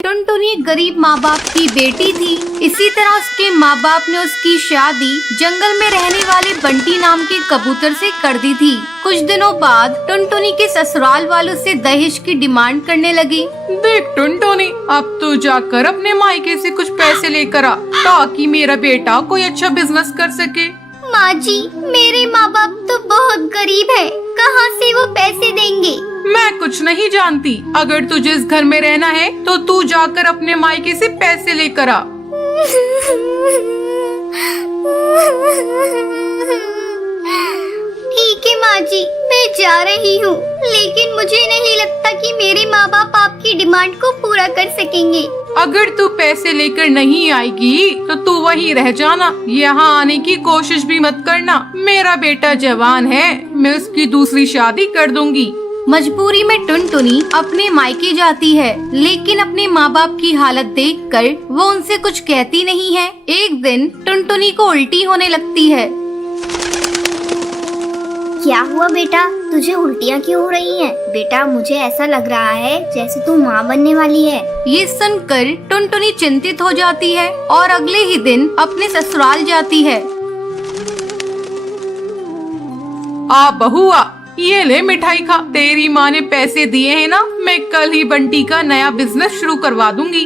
टुनटुनी एक गरीब माँ बाप की बेटी थी। इसी तरह उसके माँ बाप ने उसकी शादी जंगल में रहने वाले बंटी नाम के कबूतर से कर दी थी। कुछ दिनों बाद टुनटुनी के ससुराल वालों से दहेज की डिमांड करने लगी। देख टुनटुनी, अब तू जाकर अपने मायके से कुछ पैसे लेकर आ ताकि मेरा बेटा कोई अच्छा बिजनेस कर सके। माँ जी, मेरे माँ बाप तो बहुत गरीब है, कहाँ से वो पैसे देंगे? मैं कुछ नहीं जानती। अगर तुझे इस घर में रहना है तो तू जाकर अपने मायके से पैसे लेकर आ। ठीक है माँ जी, मैं जा रही हूँ, लेकिन मुझे नहीं लगता कि मेरे माँ बाप आपकी डिमांड को पूरा कर सकेंगे। अगर तू पैसे लेकर नहीं आएगी तो तू वहीं रह जाना, यहाँ आने की कोशिश भी मत करना। मेरा बेटा जवान है, मैं उसकी दूसरी शादी कर दूंगी। मजबूरी में टुनटुनी अपने मायके जाती है, लेकिन अपने माँ बाप की हालत देखकर वो उनसे कुछ कहती नहीं है। एक दिन टुनटुनी को उल्टी होने लगती है। क्या हुआ बेटा, तुझे उल्टियाँ क्यों हो रही हैं? बेटा मुझे ऐसा लग रहा है जैसे तू माँ बनने वाली है। ये सुनकर टुनटुनी चिंतित हो जाती है और अगले ही दिन अपने ससुराल जाती है। आ बहुआ, ये ले मिठाई खा। तेरी माँ ने पैसे दिए हैं ना, मैं कल ही बंटी का नया बिजनेस शुरू करवा दूंगी।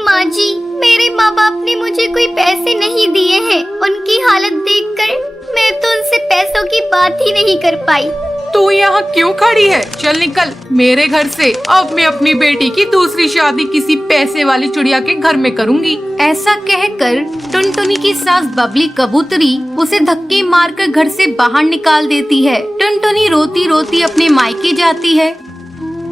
माँ जी, मेरे माँ बाप ने मुझे कोई पैसे नहीं दिए हैं। उनकी हालत देखकर मैं तो उनसे पैसों की बात ही नहीं कर पाई। तू यहाँ क्यों खड़ी है? चल निकल मेरे घर से। अब मैं अपनी बेटी की दूसरी शादी किसी पैसे वाली चिड़िया के घर में करूँगी। ऐसा कहकर टुनटुनी की सास बबली कबूतरी उसे धक्के मारकर घर से बाहर निकाल देती है। टुनटुनी रोती रोती अपने मायके जाती है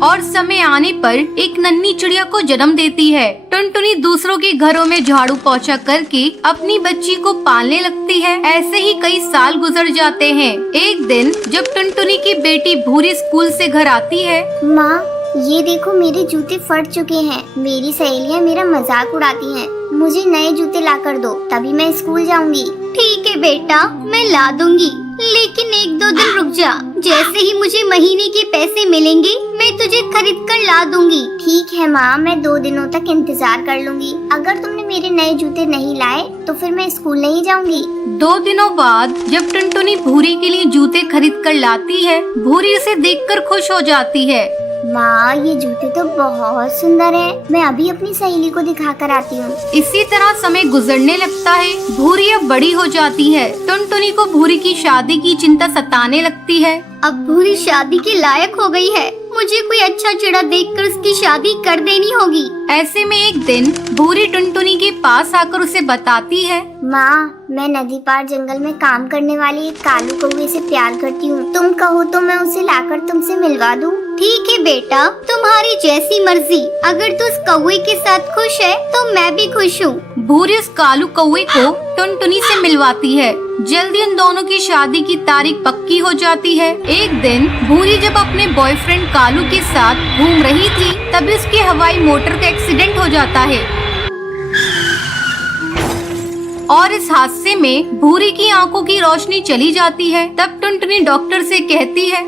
और समय आने पर एक नन्ही चिड़िया को जन्म देती है। टुनटुनी दूसरों के घरों में झाड़ू पोछा करके अपनी बच्ची को पालने लगती है। ऐसे ही कई साल गुजर जाते हैं। एक दिन जब टुनटुनी की बेटी भूरी स्कूल से घर आती है। माँ, ये देखो मेरे जूते फट चुके हैं। मेरी सहेलियाँ मेरा मजाक उड़ाती हैं। मुझे नए जूते ला कर दो, तभी मैं स्कूल जाऊंगी। ठीक है बेटा, मैं ला दूंगी, लेकिन 1-2 दिन रुक जा। जैसे ही मुझे महीने के पैसे मिलेंगे मैं तुझे खरीद कर ला दूंगी। ठीक है माँ, मैं 2 दिनों तक इंतजार कर लूंगी। अगर तुमने मेरे नए जूते नहीं लाए तो फिर मैं स्कूल नहीं जाऊंगी। 2 दिनों बाद जब टुनटुनी भूरी के लिए जूते खरीद कर लाती है, भूरी उसे देखकर खुश हो जाती है। माँ, ये जूते तो बहुत सुंदर हैं। मैं अभी अपनी सहेली को दिखा कर आती हूँ। इसी तरह समय गुजरने लगता है। भूरी अब बड़ी हो जाती है। टुनटुनी को भूरी की शादी की चिंता सताने लगती है। अब भूरी शादी के लायक हो गई है, मुझे कोई अच्छा चिड़ा देखकर उसकी शादी कर देनी होगी। ऐसे में एक दिन भूरी टुनटुनी के पास आकर उसे बताती है। माँ, मैं नदी पार जंगल में काम करने वाली एक कालू कौवे से प्यार करती हूँ। तुम कहो तो मैं उसे लाकर तुमसे मिलवा दूँ। ठीक है बेटा, तुम्हारी जैसी मर्जी। अगर तू उस कौवे के साथ खुश है तो मैं भी खुश हूँ। भूरी उस कालू कौवे को टुनटुनी से मिलवाती है। जल्दी उन दोनों की शादी की तारीख पक्की हो जाती है। एक दिन भूरी जब अपने बॉयफ्रेंड कालू के साथ घूम रही थी, तभी उसके हवाई मोटर का एक्सीडेंट हो जाता है और इस हादसे में भूरी की आंखों की रोशनी चली जाती है। तब टुनटुनी डॉक्टर से कहती है।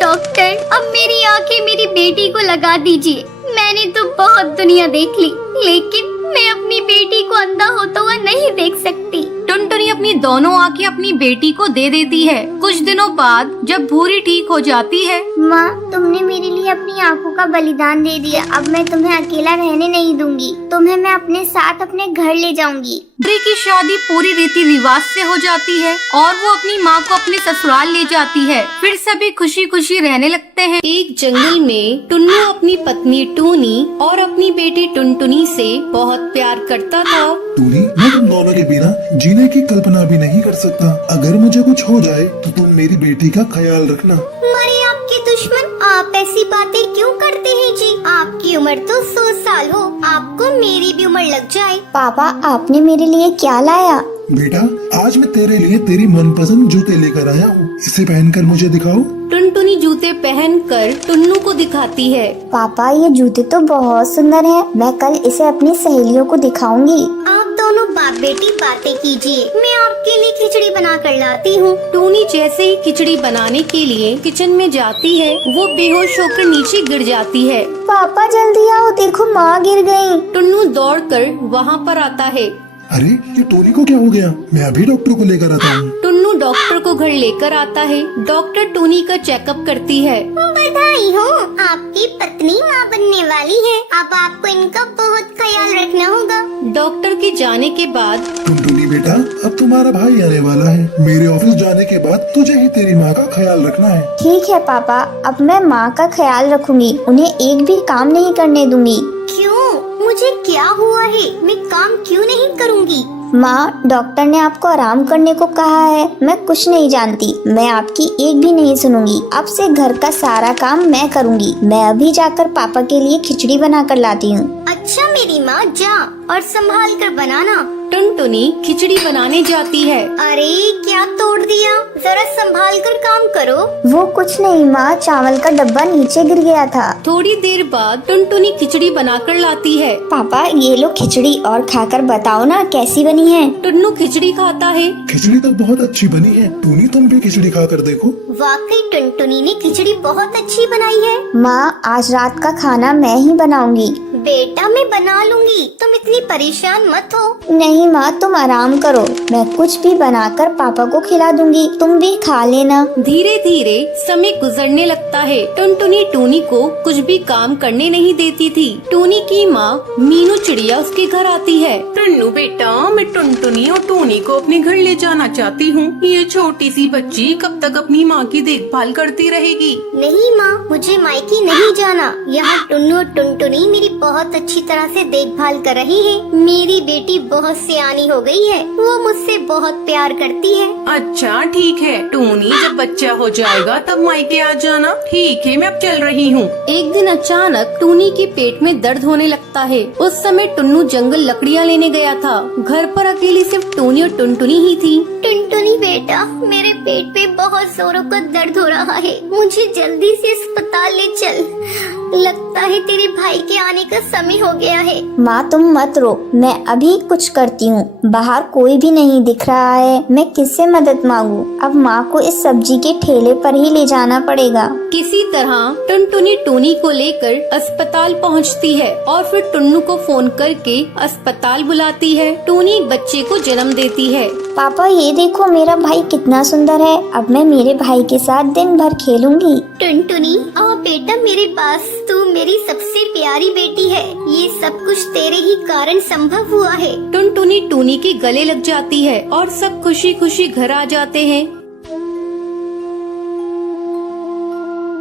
डॉक्टर, अब मेरी आंखें मेरी बेटी को लगा दीजिए। मैंने तो बहुत दुनिया देख ली, लेकिन मैं अपनी बेटी को अंधा होता हुआ नहीं देख सकती। टुनटुनी अपनी दोनों आंखें अपनी बेटी को दे देती है। कुछ दिनों बाद जब भूरी ठीक हो जाती है। माँ, तुमने मेरे लिए अपनी आंखों का बलिदान दे दिया। अब मैं तुम्हें अकेला रहने नहीं दूंगी। तुम्हें मैं अपने साथ अपने घर ले जाऊंगी। भूरी की शादी पूरी रीति रिवाज से हो जाती है और वो अपनी माँ को अपने ससुराल ले जाती है। फिर सभी खुशी खुशी रहने लगते हैं। एक जंगल में टुन्नू अपनी पत्नी टूनी और अपनी बेटी टुनटुनी से बहुत प्यार करता था। टूनी, मैं तुम दोनों के बिना जीने की कल्पना भी नहीं कर सकता। अगर मुझे कुछ हो जाए तो तुम मेरी बेटी का ख्याल रखना। हमारे आपके दुश्मन, आप ऐसी बातें क्यों करते हैं जी? आपकी उम्र तो 100 साल हो, आपको मेरी भी उम्र लग जाए। पापा, आपने मेरे लिए क्या लाया? बेटा, आज मैं तेरे लिए तेरी मनपसंद जूते लेकर आया हूँ। इसे पहनकर मुझे दिखाओ। टुनटुनी जूते पहनकर टुन्नू को दिखाती है। पापा ये जूते तो बहुत सुंदर हैं। मैं कल इसे अपनी सहेलियों को दिखाऊंगी। आप दोनों बाप बेटी बातें कीजिए, मैं आपके लिए खिचड़ी बना कर लाती हूँ। टूनी जैसे ही खिचड़ी बनाने के लिए किचन में जाती है, वो बेहोश होकर नीचे गिर जाती है। पापा जल्दी आओ, देखो माँ गिर गयी। टुन्नू दौड़कर वहाँ पर आता है। अरे ये टोनी को क्या हो गया? मैं अभी डॉक्टर को लेकर आता हूँ। टुन्नू डॉक्टर को घर लेकर आता है। डॉक्टर टोनी का चेकअप करती है। बधाई हो, आपकी पत्नी माँ बनने वाली है। अब आपको इनका बहुत ख्याल रखना होगा। डॉक्टर के जाने के बाद टुनटुनी बेटा, अब तुम्हारा भाई आने वाला है। मेरे ऑफिस जाने के बाद तुझे ही तेरी माँ का ख्याल रखना है। ठीक है पापा, अब मैं माँ का ख्याल रखूंगी। उन्हें एक भी काम नहीं करने दूंगी। क्यों? मुझे क्या हुआ है? मैं काम क्यों नहीं करूंगी? माँ, डॉक्टर ने आपको आराम करने को कहा है। मैं कुछ नहीं जानती, मैं आपकी एक भी नहीं सुनूंगी। अब से घर का सारा काम मैं करूंगी। मैं अभी जाकर पापा के लिए खिचड़ी बना कर लाती हूँ। अच्छा मेरी माँ, जा और संभाल कर बनाना। टुनटुनी खिचड़ी बनाने जाती है। अरे क्या तोड़ दिया, जरा संभाल कर काम करो। वो कुछ नहीं माँ, चावल का डब्बा नीचे गिर गया था। थोड़ी देर बाद टुनटुनी खिचड़ी बनाकर लाती है। पापा ये लो खिचड़ी, और खाकर बताओ ना कैसी बनी है। टुन्नू खिचड़ी खाता है। खिचड़ी तो बहुत अच्छी बनी है। टोनी तुम भी खिचड़ी खा कर देखो। वाकई टुनटुनी ने खिचड़ी बहुत अच्छी बनाई है। माँ, आज रात का खाना मैं ही बनाऊंगी। बेटा मैं बना लूंगी, तुम इतनी परेशान मत हो। नहीं माँ, तुम आराम करो, मैं कुछ भी बनाकर पापा को खिला दूंगी, तुम भी खा लेना। धीरे धीरे समय गुजरने लगता है। टुनटुनी टोनी को कुछ भी काम करने नहीं देती थी। टोनी की माँ मीनू चिड़िया उसके घर आती है। टुन्नू बेटा, मैं टुनटुनी और टोनी को अपने घर ले जाना चाहती हूँ। ये छोटी सी बच्ची कब तक अपनी माँ की देखभाल करती रहेगी? नहीं माँ, मुझे मायके नहीं जाना। यहाँ टुन्नू और टुनटुनी मेरी बहुत अच्छी तरह से देखभाल कर रही है। मेरी बेटी बहुत सियानी हो गई है, वो मुझसे बहुत प्यार करती है। अच्छा ठीक है टोनी, जब बच्चा हो जाएगा तब मायके आ जाना। ठीक है, मैं अब चल रही हूँ। एक दिन अचानक टोनी के पेट में दर्द होने लगता है। उस समय टुन्नू जंगल लकड़ियाँ लेने गया था। घर पर अकेली सिर्फ टोनी और टुनटुनी ही थी। टुनटुनी बेटा, मेरे पेट पे बहुत जोरों का दर्द हो रहा है, मुझे जल्दी से अस्पताल ले चल। लगता है तेरे भाई के आने का समय हो गया है। माँ तुम मत रो, मैं अभी कुछ करती हूँ। बाहर कोई भी नहीं दिख रहा है, मैं किससे मदद मांगू? अब माँ को इस सब्जी के ठेले पर ही ले जाना पड़ेगा। किसी तरह टुनटुनी टोनी को लेकर अस्पताल पहुँचती है और फिर टुन्नू को फोन करके अस्पताल बुलाती है। टोनी एक बच्चे को जन्म देती है। पापा ये देखो, मेरा भाई कितना सुंदर है। अब मैं मेरे भाई के साथ दिन भर खेलूंगी। टुनटुनी आओ बेटा मेरे पास, तू मेरी सबसे प्यारी बेटी है। ये सब कुछ तेरे ही कारण संभव हुआ है। टुनटुनी टोनी के गले लग जाती है और सब खुशी खुशी घर आ जाते हैं।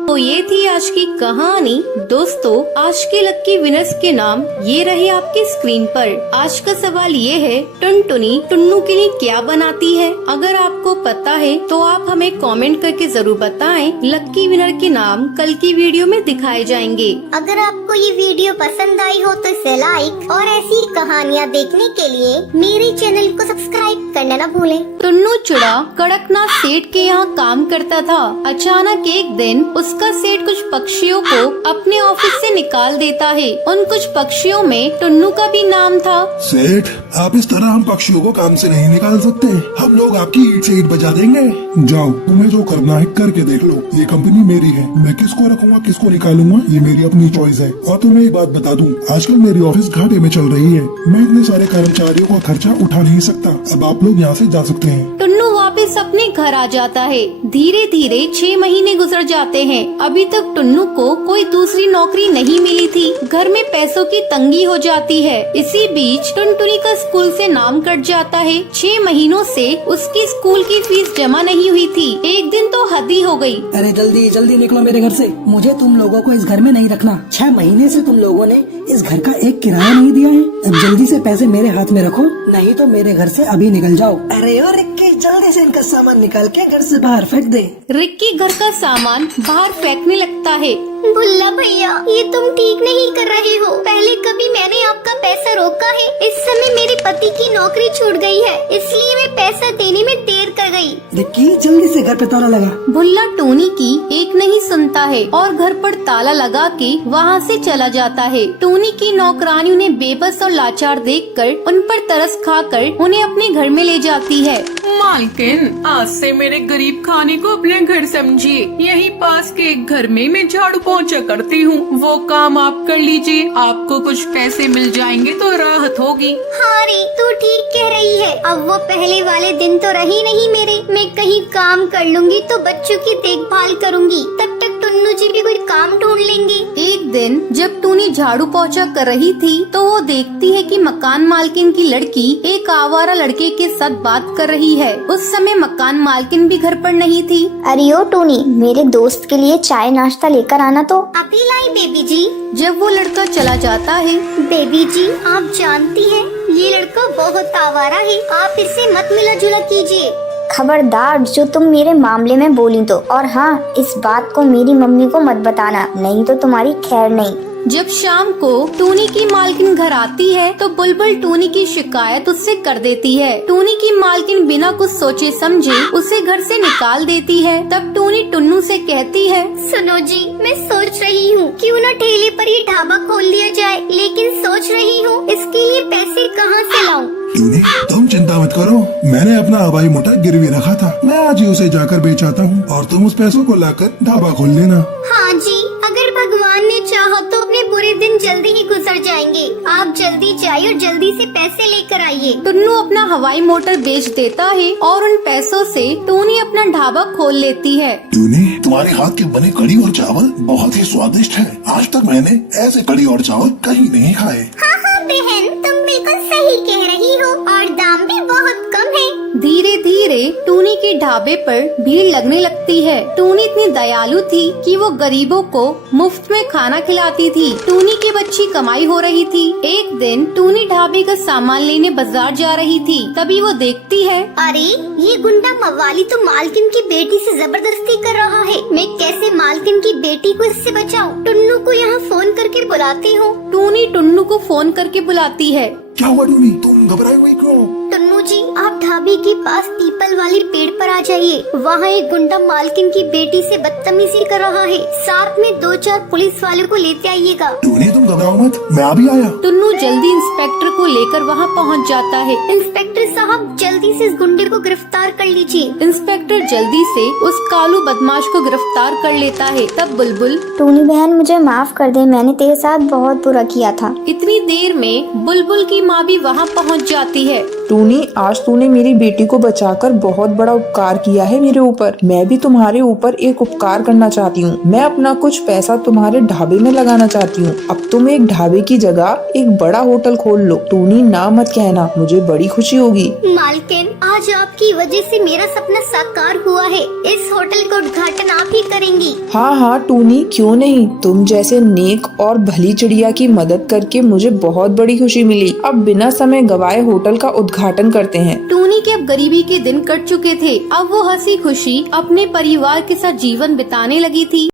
तो ये थी आज की कहानी। दोस्तों, आज के लक्की विनर्स के नाम ये रहे आपके स्क्रीन पर। आज का सवाल ये है, टुनटुनी टुन्नू के लिए क्या बनाती है? अगर आपको पता है तो आप हमें कमेंट करके जरूर बताएं। लक्की विनर के नाम कल की वीडियो में दिखाए जाएंगे। अगर आपको ये वीडियो पसंद आई हो तो इसे लाइक और ऐसी कहानियाँ देखने के लिए मेरे चैनल को सब्सक्राइब करना न भूलें। टुन्नू चिड़ा कड़कनाथ सेठ के यहाँ काम करता था। अचानक एक दिन उसका सेठ कुछ पक्षियों को अपने ऑफिस से निकाल देता है। उन कुछ पक्षियों में टुन्नू का भी नाम था। सेठ, आप इस तरह हम पक्षियों को काम से नहीं निकाल सकते। हम लोग आपकी ईंट से ईंट बजा देंगे। जाओ, तुम्हें जो करना है करके देख लो। ये कंपनी मेरी है, मैं किसको रखूंगा किसको निकालूंगा ये मेरी अपनी चॉइस है। और तुम्हें एक बात बता दूं, आजकल मेरी ऑफिस घाटे में चल रही है। मैं इतने सारे कर्मचारियों का खर्चा उठा नहीं सकता। अब आप लोग यहाँ से जा सकते हैं। टुन्नू वापस अपने घर आ जाता है। धीरे धीरे 6 महीने गुजर जाते हैं। अभी तक टुन्नू को कोई दूसरी नौकरी नहीं मिली थी। घर में पैसों की तंगी हो जाती है। इसी बीच टुनटुनी का स्कूल से नाम कट जाता है। 6 महीनों से उसकी स्कूल की फीस जमा नहीं हुई थी। एक दिन तो हद ही हो गई। अरे जल्दी जल्दी निकलो मेरे घर से, मुझे तुम लोगों को इस घर में नहीं रखना। 6 महीने से तुम लोगों ने इस घर का एक किराया नहीं दिया है। अब जल्दी से पैसे मेरे हाथ में रखो, नहीं तो मेरे घर से अभी निकल जाओ। अरे ओ रिक्की, जल्दी से इनका सामान निकाल के घर से बाहर फेंक दे। रिक्की घर का सामान बाहर फेंकने लगता है। बुल्ला भैया, ये तुम ठीक नहीं कर रहे हो। पहले कभी मैंने आपका पैसा रोका है? इस समय मेरे पति की नौकरी छूट गई है, इसलिए मैं पैसा देने में देर कर गई। रिक्की जल्दी से घर पे ताला लगा। बुल्ला टोनी की एक नहीं सुनता है और घर पर ताला लगा के वहाँ से चला जाता है। टोनी की नौकरानी उन्हें बेबस और लाचार देखकर उन पर तरस खाकर उन्हें अपने घर में ले जाती है। मालकिन, आज से मेरे गरीब खाने को अपने घर समझिए। यहीं पास के एक घर में मैं झाड़ू पोंछा करती हूँ, वो काम आप कर लीजिए। आपको कुछ पैसे मिल जाएंगे तो राहत होगी। हाँ रे, तू ठीक कह रही है। अब वो पहले वाले दिन तो रही नहीं मेरे। मैं कहीं काम कर लूंगी तो बच्चों की देखभाल करूंगी, तब तक टुन्नू जी भी कोई काम ढूंढ लेंगे। एक दिन जब टूनी झाड़ू पोंछा कर रही थी तो वो देखती है कि मकान मालकिन की लड़की एक आवारा लड़के के साथ बात कर रही है। उस समय मकान मालकिन भी घर पर नहीं थी। अरे ओ टोनी, मेरे दोस्त के लिए चाय नाश्ता लेकर आना तो। अभी लाई बेबी जी। जब वो लड़का चला जाता है, बेबी जी, आप जानती हैं ये लड़का बहुत आवारा है, आप इससे मत मिला जुला कीजिए। खबरदार जो तुम मेरे मामले में बोली तो। और हाँ, इस बात को मेरी मम्मी को मत बताना, नहीं तो तुम्हारी खैर नहीं। जब शाम को टूनी की मालकिन घर आती है तो बुलबुल टूनी की शिकायत उससे कर देती है। टूनी की मालकिन बिना कुछ सोचे समझे उसे घर से निकाल देती है। तब टूनी टुन्नू से कहती है, सुनो जी, मैं सोच रही हूँ क्यों न ठेले पर ये ढाबा खोल लिया जाए, लेकिन सोच रही हूँ इसके लिए पैसे कहाँ से लाऊं। टूनी, तुम चिंता मत करो, मैंने अपना हवाई मोटर गिरवी रखा था, मैं आज ही उसे जाकर बेच आता हूँ और तुम उस पैसों को लाकर ढाबा खोल लेना। हाँ जी, अगर भगवान ने चाहा तो अपने बुरे दिन जल्दी ही गुजर जाएंगे। आप जल्दी जाइए और जल्दी से पैसे लेकर आइए। टुन्नू अपना हवाई मोटर बेच देता है और उन पैसों से टूनी अपना ढाबा खोल लेती है। टूनी, तुम्हारे हाथ के बने कड़ी और चावल बहुत ही स्वादिष्ट है। आज तक मैंने ऐसे कड़ी और चावल कहीं नहीं खाए। हाँ हाँ बहन, तुम बिल्कुल सही कह रही हो और दाम भी बहुत कम है। धीरे धीरे टूनी के ढाबे पर भीड़ लगने लगती है। टूनी इतनी दयालु थी कि वो गरीबों को मुफ्त में खाना खिलाती थी। टूनी की अच्छी कमाई हो रही थी। एक दिन टूनी ढाबे का सामान लेने बाजार जा रही थी, तभी वो देखती है, अरे ये गुंडा मवाली तो मालकिन की बेटी से जबरदस्ती कर रहा है। मैं कैसे मालकिन की बेटी को इससे बचाऊं? टुन्नू को यहाँ फोन करके बुलाती हूँ। टूनी टुन्नू को फोन करके बुलाती है। क्या हुआ टूनी, तुम घबराई हुई क्यों? टुन्नू जी, आप ढाबे के पास पीपल वाली पेड़ पर आ जाइए। वहाँ एक गुंडा मालकिन की बेटी से बदतमीजी कर रहा है। साथ में 2-4 पुलिस वालों को लेते आइएगा। टूनी, तुम घबराओ मत, मैं अभी आया। टुन्नू जल्दी इंस्पेक्टर को लेकर वहाँ पहुँच जाता है। इंस्पेक्टर साहब, जल्दी से इस गुंडे को गिरफ्तार कर लीजिए। इंस्पेक्टर जल्दी से उस कालू बदमाश को गिरफ्तार कर लेता है। तब बुलबुल, टूनी बहन, मुझे माफ कर दे, मैंने तेरे साथ बहुत बुरा किया था। इतनी देर में बुलबुल की माँ भी वहाँ पहुँच जाती है। टूनी, आज तूने मेरी बेटी को बचाकर बहुत बड़ा उपकार किया है मेरे ऊपर। मैं भी तुम्हारे ऊपर एक उपकार करना चाहती हूँ। मैं अपना कुछ पैसा तुम्हारे ढाबे में लगाना चाहती हूँ। अब तुम एक ढाबे की जगह एक बड़ा होटल खोल लो। टूनी, ना मत कहना, मुझे बड़ी खुशी होगी। मालकिन, आज आपकी वजह से मेरा सपना साकार हुआ है। इस होटल का उद्घाटन आप ही करेंगी। हाँ हाँ टूनी, क्यों नहीं। तुम जैसे नेक और भली चिड़िया की मदद करके मुझे बहुत बड़ी खुशी मिली। अब बिना समय गवाए होटल का उद्घाटन करते हैं। टूनी के अब गरीबी के दिन कट चुके थे। अब वो हंसी खुशी अपने परिवार के साथ जीवन बिताने लगी थी।